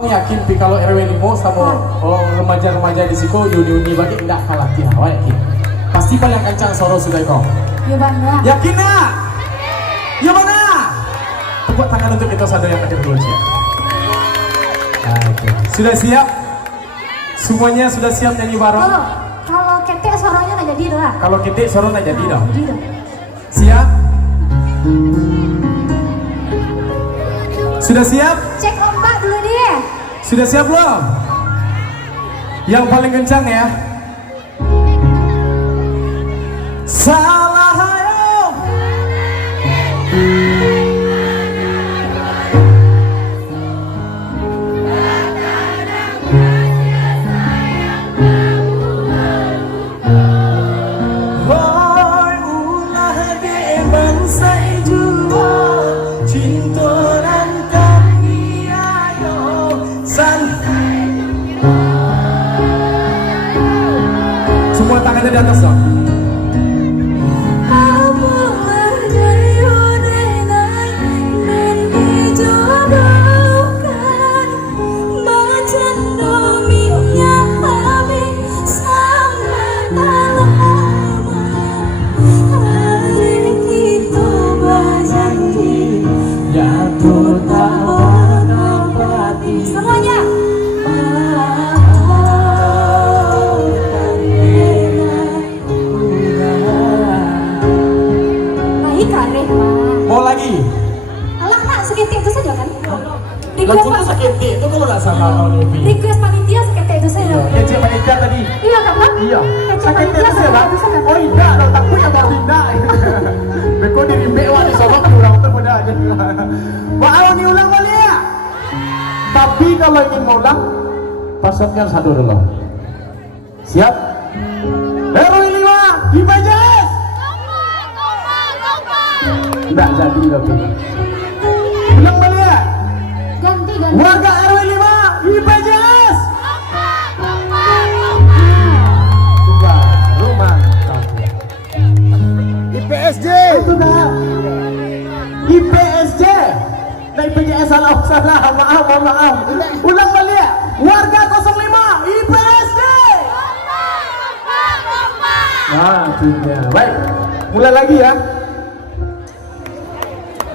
Yakin pi kalau RW 5 sama remaja-remaja di siko uni bagi tidak kalah tina awak yakin pasti paling kencang soro sudah kau Ya bangga. yakin nak ya mana tepuk tangan untuk kita satu yang kedua siap. Oke. Sudah siap semuanya sudah siap nyanyi bareng Kalau ketek suaranya nggak jadi lah. kalau kita soro nak jadi dong Jadi dong. siap sudah siap Cek ombak dulu deh. sudah siap belum yang paling kencang ya salah ayo Hoi ulah ge bangsa jua cinta dan karya yo santai semua tangannya di atas dong Semuanya. Baik kare. mau lagi Alah nak seketik itu saja kan? langsung tuh sakit itu kalau nggak salah kalau lebih Request panitia seketik itu saja. kecil panitia tadi Iya kan Pak? iya Kecil sakit panitia itu ya bang seketik itu saja. oh iya dong takut ya bang tidak beko diri bewa di sono kan orang tuh pada aja mau diulang kali ya tapi kalau ingin ulang passwordnya satu dulu siap RW 5 IPJS enggak jadi tapi ulang kali ya Ganti. warga RW 5 IPJS coba rumah IPSJ itu dah IPSJ nah IPJS salah maaf ulang kali ya warga 05 IPSJ nah sudah baik mulai lagi ya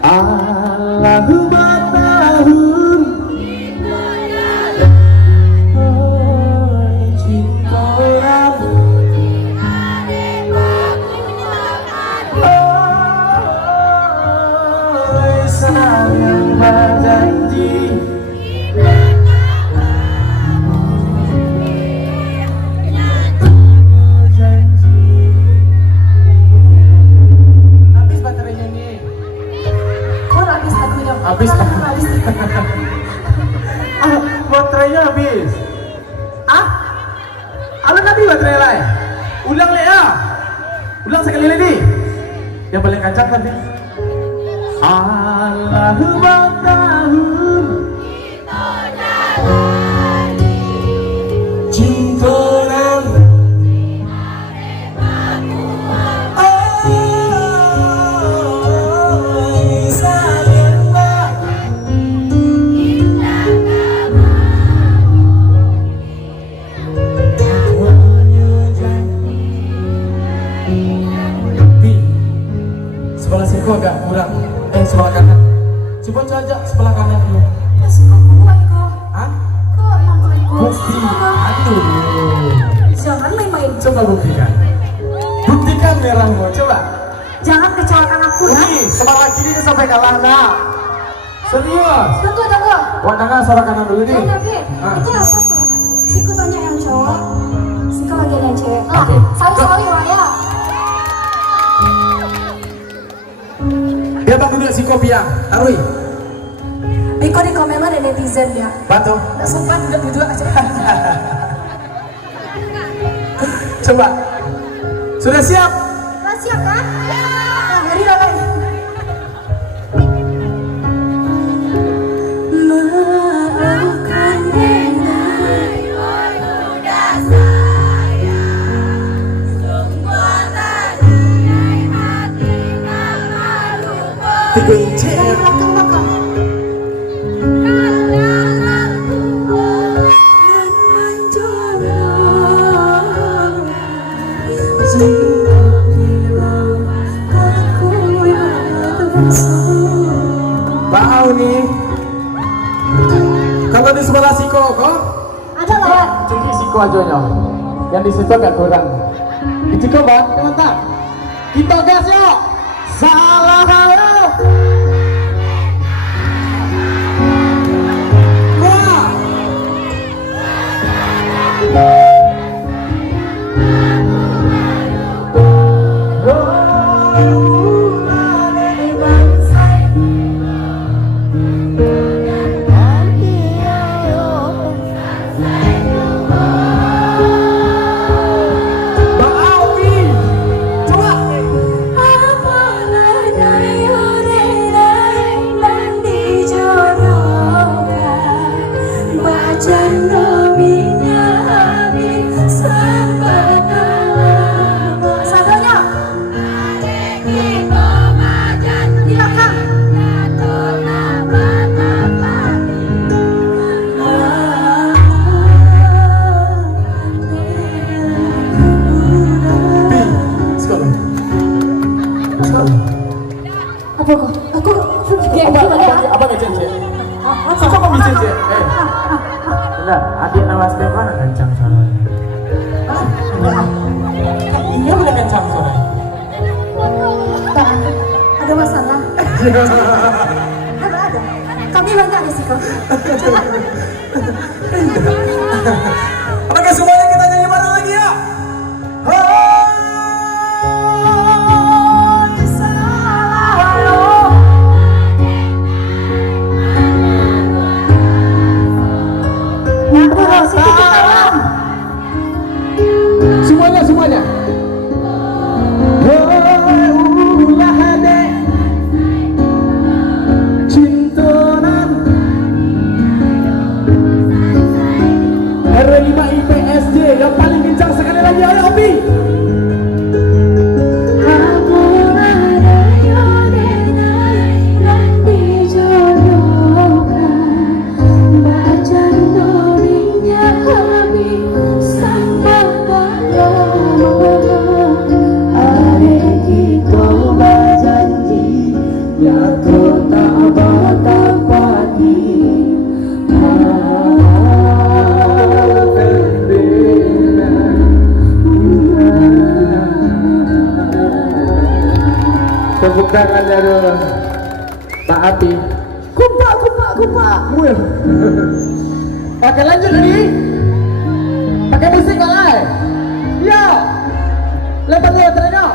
Allahumma tahun cinta orang sayang berjanji habis baterainya nih Kok habis lagunya? habis baterainya habis alun nabi baterai lain ulang le ya ulang sekali lagi yang paling kencang tadi Allahumma tahun cinta dan sayanglah sebelah siku agak kurang sebelah kanan coba aja sebelah kanan dulu Mas kok kuat kok? hah? Kok yang kuat? bukti aduh Jangan main-main. coba buktikan merahmu coba Jangan kecewakan aku ya. Bukti sebelah kiri sampai kalah nak serius Tunggu. wah dengar suara kanan dulu nih Tapi itu apa? Siku tanya yang cowok, Siku lagi yang cewek. Lah, Oke. sorry wah ya. dia tak duduk si kopi yang Arwi Biko di komen ada netizen ya. bantu Nggak sempat duduk aja. coba sudah siap Lah siap kan? Nah, ngeri lah. Maafkan denai, udah sayang. Semua tadi hati nggak malu. dibenci Dari belakang. tadi suara Siko kok? Ada lah. Cuki siko aja nya. Yang di situ agak kurang. Diciko bang, mantap. Kita gas yuk. Salah halo. Wah. Bang Alwi. Coba. Sadonya. Di belakang. Pi. Sekolah. Sekolah. Apa kok? Aku Abang ngecen cek. Apa? Kok bisa cek? Benar, adik nama Stefan kencang suaranya. Iya udah kencang suaranya. Ada masalah? Ada. Kami banyak di situ. Oke, semuanya kita nyanyi bareng lagi ya. Semuanya. Ulah adek cintonan R5 IPSD yang paling kencang sekali lagi, ayo Opi. Tepuk tangannya dulu Pak Api. Kumpak. Wih. Oke, lanjut nih. Pakai musik nggak? Yo, lepas trennya.